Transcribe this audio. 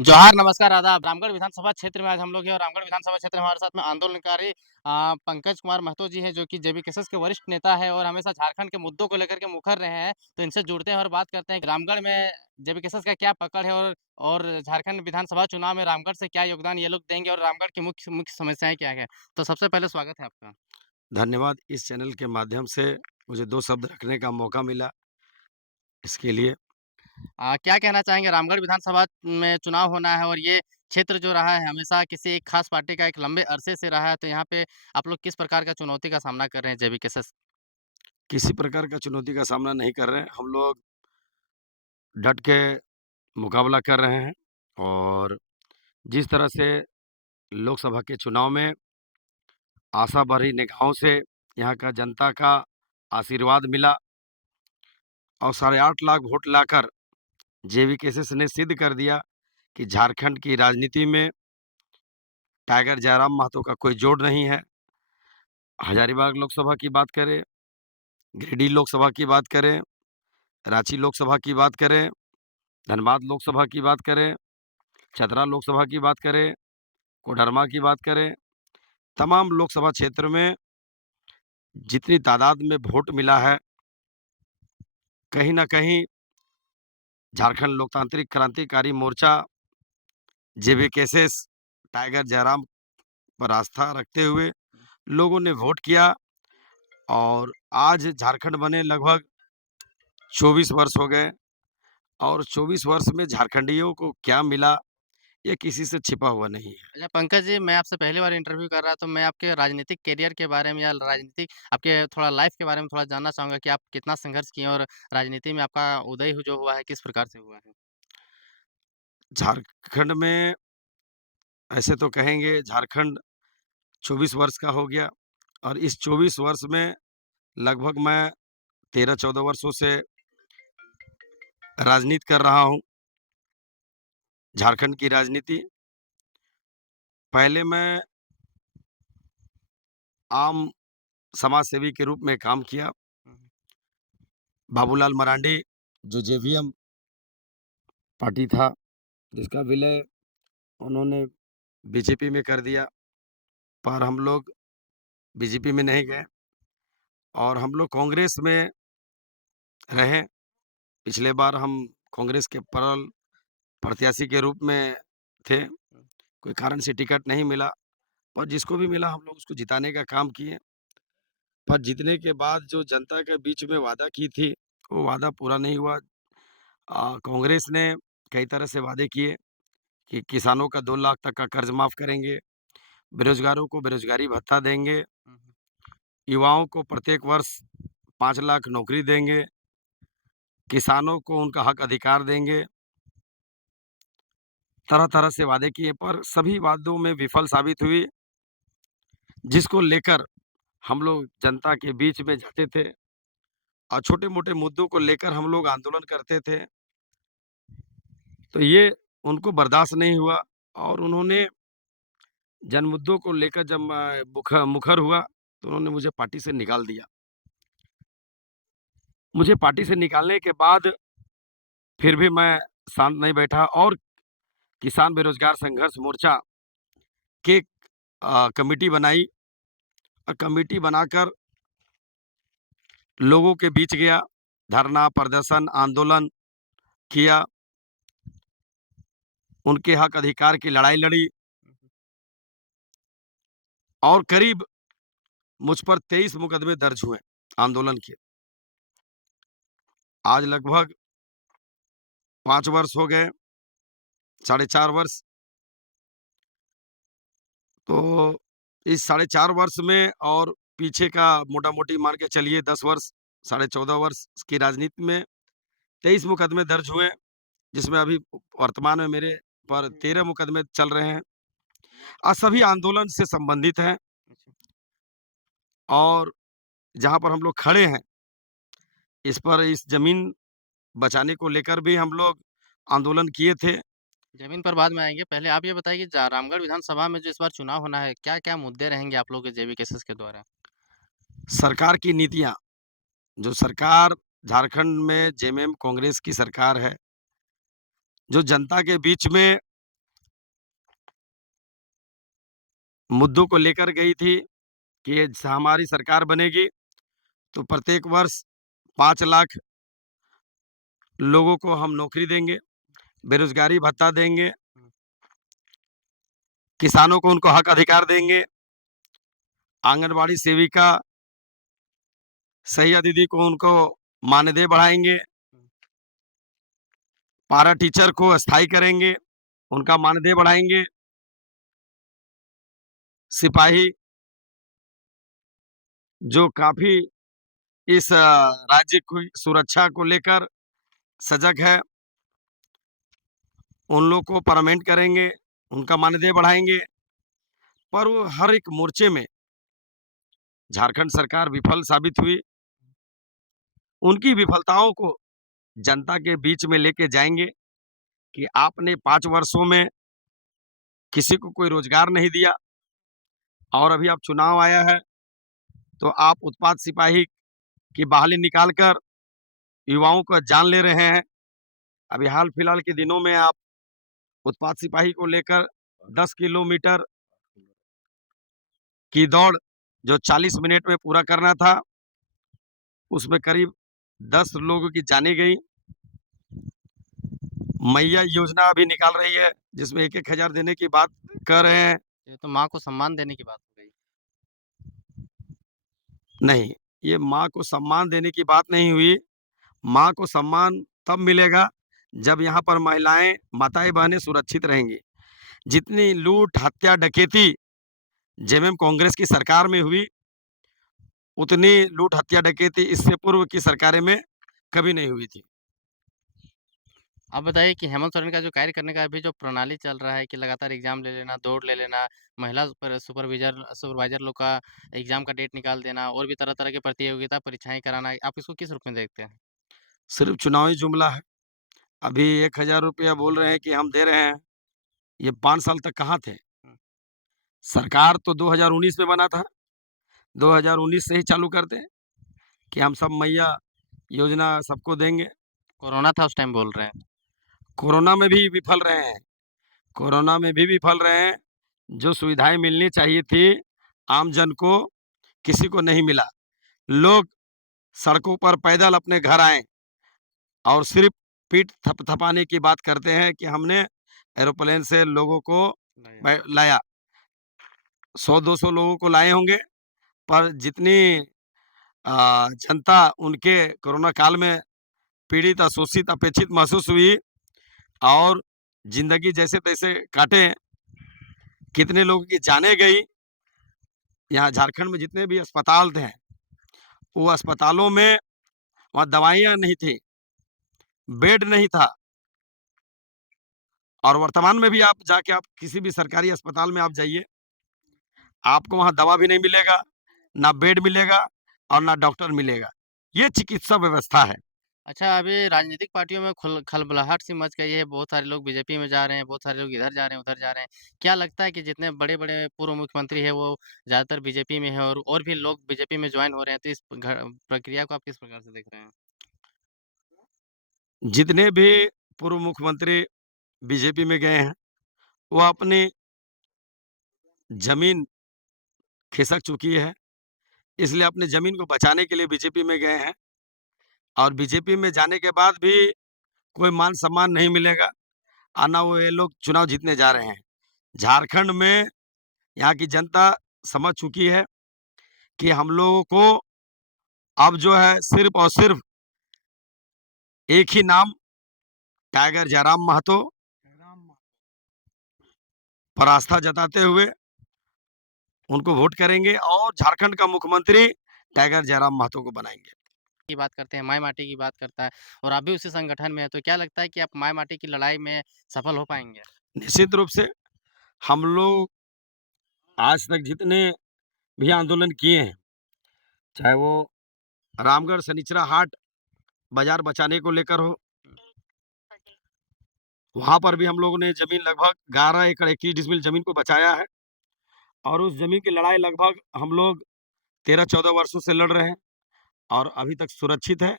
जोहार, नमस्कार, आदाब। रामगढ़ विधानसभा क्षेत्र में आज हम लोग हैं और रामगढ़ विधानसभा क्षेत्र में हमारे साथ में आंदोलनकारी पंकज कुमार महतो जी हैं, जो कि जेवीकेएसएस के वरिष्ठ नेता हैं और हमेशा झारखंड के मुद्दों को लेकर के मुखर रहे हैं। तो इनसे जुड़ते हैं और बात करते हैं कि रामगढ़ में जेवीकेएसएस का क्या पकड़ है और झारखंड विधानसभा चुनाव में रामगढ़ से क्या योगदान ये लोग देंगे और रामगढ़ की मुख्य मुख्य समस्याएँ क्या हैं? तो सबसे पहले स्वागत है आपका। धन्यवाद। इस चैनल के माध्यम से मुझे 2 शब्द रखने का मौका मिला, इसके लिए। क्या कहना चाहेंगे रामगढ़ विधानसभा में चुनाव होना है और ये क्षेत्र जो रहा है हमेशा किसी एक खास पार्टी का एक लंबे अरसे से रहा है, तो यहाँ पे आप लोग किस प्रकार का चुनौती का सामना कर रहे हैं जेवीकेएसएस? किसी प्रकार का चुनौती का सामना नहीं कर रहे हैं। हम लोग डट के मुकाबला कर रहे हैं और जिस तरह से लोकसभा के चुनाव में आशा भरी निगाहों से यहाँ का जनता का आशीर्वाद मिला और साढ़े 8 लाख वोट लाकर जेवीकेएसएस ने सिद्ध कर दिया कि झारखंड की राजनीति में टाइगर जयराम महतो का कोई जोड़ नहीं है। हजारीबाग लोकसभा की बात करें, गिरिडीह लोकसभा की बात करें, रांची लोकसभा की बात करें, धनबाद लोकसभा की बात करें, चतरा लोकसभा की बात करें, कोडरमा की बात करें, तमाम लोकसभा क्षेत्र में जितनी तादाद में वोट मिला है, कहीं न कहीं झारखंड लोकतांत्रिक क्रांतिकारी मोर्चा, जेवीकेएसएस, टाइगर जयराम पर आस्था रखते हुए लोगों ने वोट किया और आज झारखंड बने लगभग 24 वर्ष हो गए और 24 वर्ष में झारखंडियों को क्या मिला, ये किसी से छिपा हुआ नहीं है। अच्छा पंकज जी, मैं आपसे पहली बार इंटरव्यू कर रहा तो मैं आपके राजनीतिक करियर के बारे में या राजनीतिक आपके थोड़ा लाइफ के बारे में थोड़ा जानना चाहूँगा कि आप कितना संघर्ष किए और राजनीति में आपका उदय जो हुआ है किस प्रकार से हुआ है? झारखंड में ऐसे तो कहेंगे झारखंड 24 वर्ष का हो गया और इस 24 वर्ष में लगभग मैं 13-14 वर्षों से राजनीति कर रहा हूँ, झारखंड की राजनीति। पहले मैं आम समाज सेवी के रूप में काम किया। हुँ, हुँ। बाबूलाल मरांडी जो जेवीएम पार्टी था, जिसका विलय उन्होंने बीजेपी में कर दिया, पर हम लोग बीजेपी में नहीं गए और हम लोग कांग्रेस में रहे। पिछले बार हम कांग्रेस के परल प्रत्याशी के रूप में थे। कोई कारण से टिकट नहीं मिला, पर जिसको भी मिला हम लोग उसको जिताने का काम किए। पर जीतने के बाद जो जनता के बीच में वादा की थी, वो वादा पूरा नहीं हुआ। कांग्रेस ने कई तरह से वादे किए कि किसानों का 2 लाख तक का कर्ज माफ़ करेंगे, बेरोज़गारों को बेरोज़गारी भत्ता देंगे, हुँ, हुँ। युवाओं को प्रत्येक वर्ष 5 लाख नौकरी देंगे, किसानों को उनका हक अधिकार देंगे। तरह-तरह से वादे किए पर सभी वादों में विफल साबित हुई, जिसको लेकर हम लोग जनता के बीच में जाते थे और छोटे-मोटे मुद्दों को लेकर हम लोग आंदोलन करते थे। तो ये उनको बर्दाश्त नहीं हुआ और उन्होंने जन मुद्दों को लेकर जब मैं मुखर हुआ, तो उन्होंने मुझे पार्टी से निकाल दिया। मुझे पार्टी से निकालने के बाद फिर भी मैं शांत नहीं बैठा और किसान बेरोज़गार संघर्ष मोर्चा की कमिटी बनाई और कमिटी बनाकर लोगों के बीच गया, धरना, प्रदर्शन, आंदोलन किया, उनके हक अधिकार की लड़ाई लड़ी और करीब मुझ पर 23 मुकदमे दर्ज हुए आंदोलन के। आज लगभग 5 वर्ष हो गए, साढ़े 4 वर्ष। तो इस साढ़े 4 वर्ष में और पीछे का मोटा-मोटी मान के चलिए 10 वर्ष, साढ़े 14 वर्ष की राजनीति में 23 मुकदमे दर्ज हुए, जिसमें अभी वर्तमान में मेरे पर 13 मुकदमे चल रहे हैं और सभी आंदोलन से संबंधित हैं अच्छा। और जहाँ पर हम लोग खड़े हैं, इस ज़मीन बचाने को लेकर भी हम लोग आंदोलन किए थे। ज़मीन पर बाद में आएँगे। पहले आप ये बताइए कि जा रामगढ़ विधानसभा में जो इस बार चुनाव होना है, क्या-क्या मुद्दे रहेंगे आप लोगों के जेवीकेएसएस के द्वारा? सरकार की नीतियाँ, जो सरकार झारखंड में जेएमएम कांग्रेस की सरकार है, जो जनता के बीच में मुद्दों को लेकर गई थी कि ये हमारी सरकार बनेगी तो प्रत्येक वर्ष 5 लाख लोगों को हम नौकरी देंगे, बेरोज़गारी भत्ता देंगे, हुँ। किसानों को उनको हक अधिकार देंगे, आंगनवाड़ी सेविका, सहिया दीदी को उनको मानदेय बढ़ाएँगे, हुँ। पारा टीचर को स्थायी करेंगे, उनका मानदेय बढ़ाएँगे, सिपाही जो काफ़ी इस राज्य की सुरक्षा को लेकर सजग है, उन लोग को परमानेंट करेंगे, उनका मानदेय बढ़ाएँगे। पर वो हर एक मोर्चे में झारखंड सरकार विफल साबित हुई। उनकी विफलताओं को जनता के बीच में लेके जाएँगे कि आपने 5 वर्षों में किसी को कोई रोज़गार नहीं दिया और अभी अब चुनाव आया है, तो आप उत्पात सिपाही की बहाली निकाल कर युवाओं का जान ले रहे हैं। अभी हाल-फिलहाल के दिनों में आप उत्पात सिपाही को लेकर 10 किलोमीटर की दौड़ जो 40 मिनट में पूरा करना था, उसमें करीब 10 लोगों की जानें गई। मैया योजना अभी निकाल रही है, जिसमें 1-1 हज़ार देने की बात कर रहे हैं। ये तो माँ को सम्मान देने की बात हो गई। नहीं, ये माँ को सम्मान देने की बात नहीं हुई। माँ को सम्मान तब मिलेगा, जब यहाँ पर महिलाएँ, माताएँ-बहनें सुरक्षित रहेंगी। जितनी लूट, हत्या, डकैती जेएमएम कांग्रेस की सरकार में हुई, उतनी लूट, हत्या, डकैती इससे पूर्व की सरकारें में कभी नहीं हुई थी। आप बताइए कि हेमंत सोरेन का जो कार्य करने का अभी जो प्रणाली चल रहा है कि लगातार एग्ज़ाम ले लेना, दौड़ ले लेना, महिला सुपरवाइज़र लोग का एग्ज़ाम का डेट निकाल देना और भी तरह-तरह की प्रतियोगिता परीक्षाएँ कराना, आप इसको किस रूप में देखते हैं? सिर्फ़ चुनावी जुमला है। अभी ₹1000 बोल रहे हैं कि हम दे रहे हैं, ये 5 साल तक कहाँ थे? हुँ। सरकार तो 2019 में बना था, 2019 से ही चालू कर दें कि हम सब मैया योजना सबको देंगे। कोरोना था उस टाइम बोल रहे हैं। कोरोना में भी विफल रहे हैं, कोरोना में भी विफल रहे हैं। जो सुविधाएँ मिलनी चाहिए थी, आम जन को, किसी को नहीं मिला। लोग सड़कों पर पैदल अपने घर आए और सिर्फ़ पीठ थपथपाने की बात करते हैं कि हमने एरोप्लेन से लोगों को नहीं। लाया। 100-200 लोगों को लाए होंगे, पर जितनी जनता उनके कोरोना काल में पीड़ित, शोषित, अपेक्षित महसूस हुई और ज़िंदगी जैसे-तैसे काटे, कितने लोगों की जानें गई। यहाँ झारखंड में जितने भी अस्पताल थे, वो अस्पतालों में वहाँ दवाइयाँ नहीं थी, बेड नहीं था और वर्तमान में भी आप जाके आप किसी भी सरकारी अस्पताल में आप जाइए, आपको वहाँ दवा भी नहीं मिलेगा, ना बेड मिलेगा और ना डॉक्टर मिलेगा। ये चिकित्सा व्यवस्था है। अच्छा, अभी राजनीतिक पार्टियों में खलबलाहट सी मच गई है, बहुत सारे लोग बीजेपी में जा रहे हैं, बहुत सारे लोग इधर जा रहे हैं, उधर जा रहे हैं। क्या लगता है कि जितने बड़े-बड़े पूर्व मुख्यमंत्री हैं, वो ज़्यादातर बीजेपी में हैं और भी लोग बीजेपी में जॉइन हो रहे हैं, तो इस प्रक्रिया को आप किस प्रकार से देख रहे हैं? जितने भी पूर्व मुख्यमंत्री बीजेपी में गए हैं, वो अपनी ज़मीन खिसक चुकी है, इसलिए अपनी ज़मीन को बचाने के लिए बीजेपी में गए हैं और बीजेपी में जाने के बाद भी कोई मान-सम्मान नहीं मिलेगा और ना वो ये लोग चुनाव जीतने जा रहे हैं। झारखंड में यहाँ की जनता समझ चुकी है कि हम लोगों को अब जो है सिर्फ़ और सिर्फ़ एक ही नाम टाइगर जयराम महतो पर आस्था जताते हुए उनको वोट करेंगे और झारखंड का मुख्यमंत्री टाइगर जयराम महतो को बनाएँगे। की बात करते हैं, माई-माटी की बात करता है और आप भी उसी संगठन में हैं, तो क्या लगता है कि आप माई-माटी की लड़ाई में सफल हो पाएँगे? निश्चित रूप से हम लोग आज तक जितने भी आंदोलन किए हैं, चाहे वो रामगढ़ शनिचरा हाट बाज़ार बचाने को लेकर हो, वहाँ पर भी हम लोगों ने ज़मीन लगभग 11 एकड़ 21 डिसमिल ज़मीन को बचाया है और उस ज़मीन की लड़ाई लगभग हम लोग 13-14 वर्षों से लड़ रहे हैं और अभी तक सुरक्षित है।